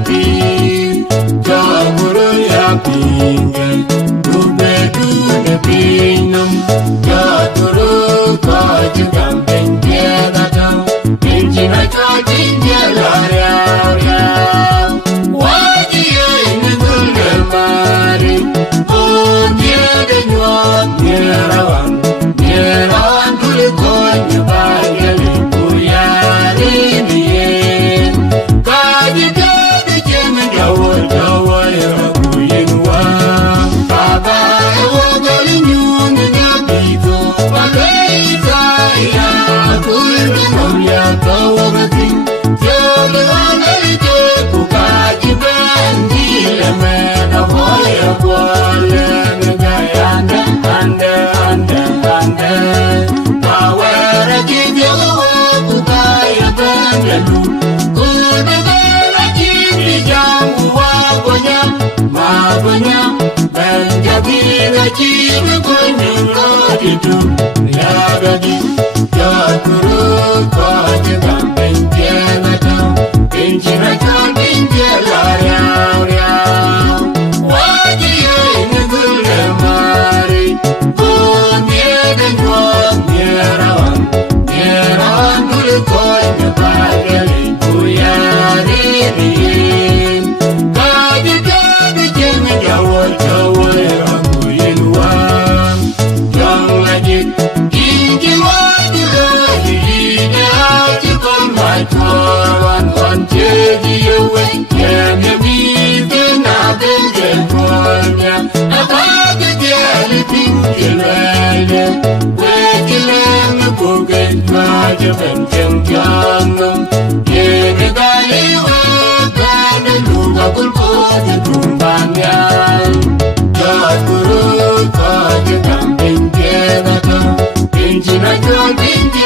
Pi Jaburu ya pinggan Dubedu ne pinum Jaturu Kaju gampeng Jeda dam Pinchina kajin jela riau riau Wajia ingetul gemari Oh jeda nyuat Nyerawan Nyerawan kulit konya Bagali kuyari nien Kaji kaji jeme jawar jawar Rakuyinwa Baba ewa gali nyung Nyapito Pakai saya Kulit kenam ya kau beting Jole wangali jeku Kaji bendi Lemena boya boya Negaya anda anda anda anda Awara kijawa Kutaya bendalu Kudagara kiri jambu wagonya Magonya Benjabira kiri konyang lodidu Yagadi Jaturu Koja gampeng Jeladam Pinchina kagin jela riau riau Wajia inegul lemari Kunyeda nyuat nyerawan Nyerawan kulit konya bagali kuyari rien Kaji kaji jeme jawar jawar rakuyinwan Yang lajik kinki wadi lagi Ine haji kon maituan Wan jeji yewe Yemye mite na benjen konya Abage jeli pinggilele Wekilem kugen kaje benjen janam Yene gali wabane luga kulkote kumbanyal Jaturu kaje gamping jedata Pinchina jodinti